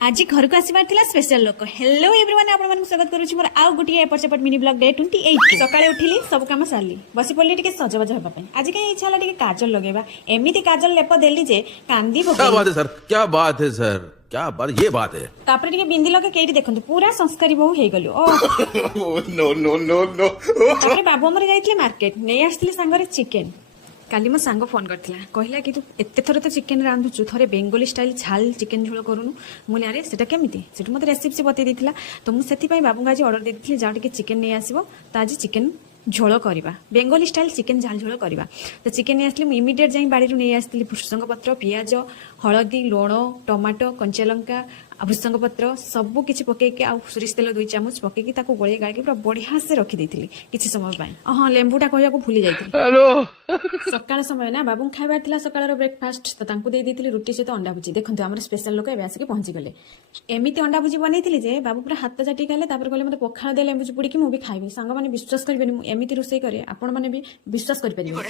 आज घर को आसबार स्पेशल लोक हेलो एवरीवन आपन स्वागत करुच्ची मोर आउ गोटे एपट सेपट मिनी ब्लॉग डे 28 सकाळे उठिली सब काम सारली बसी पड़ली टिके सजबाज होबा पई आज कहीं इच्छा होला टिके काजल लगेबा एमिति काजल लेप देली जे कांदी क्या बात है सर क्या बात है सर क्या बात ये बात है तापर टिके बिंदी लगे केटी देखंतु पूरा संस्कारी बहु हे गलु oh no no no no तापर बाबू हमर जाइतले मार्केट नै आस्तिले संगरे चिकन काली मो सांग फोन करथिला कहला कि तू एते थरे तो चिकन रांधुचु थरे बेंगोली स्टाइल झाल चिकन झोल करूनु मुले अरे सेटा केमिति सेटु मते रेसिपी से बतै दिथिला तो मु सेति पई बाबू गाजी ऑर्डर देथिली जा टिके चिकन नै आसीबो त आज चिकन झोल करवा बेंगोली स्टाइल चिकन झाल झोल करवा तो चिकन नहीं आसली इमिडिएट जाई बाड़ी नहीं आसली भृषंग पत्र पियाज हलदी लुण टमाटो कंचा लंका भृषंग पत्र सबू किसी पकईकि सोरिष तेल 2 चामच पकईकि ताको गोळे गाळकी पूरा बढ़िया से रखी देथिली किछि समय पई हां लेंबूटा कहया को भूली जाइथिली हेलो सकाळ समय ना बाबू खाइबार थिला सकाळर ब्रेकफास्ट तो तांको देई देथिली रुटी सहित अंडा भुजी देखंतु हमर स्पेशल लोक एबे आसिके पहुंची गले एमिति अंडा भुजी बनैथिली जे बाबू पूरा हाथ चाटी खाले तापर कहले मते पखाळ दे लेंबू चिपुडी कि मु भी खाइबी सांग माने विश्वास करबेनी मु एमिति रोसई करे आपण माने भी विश्वास कर परिबे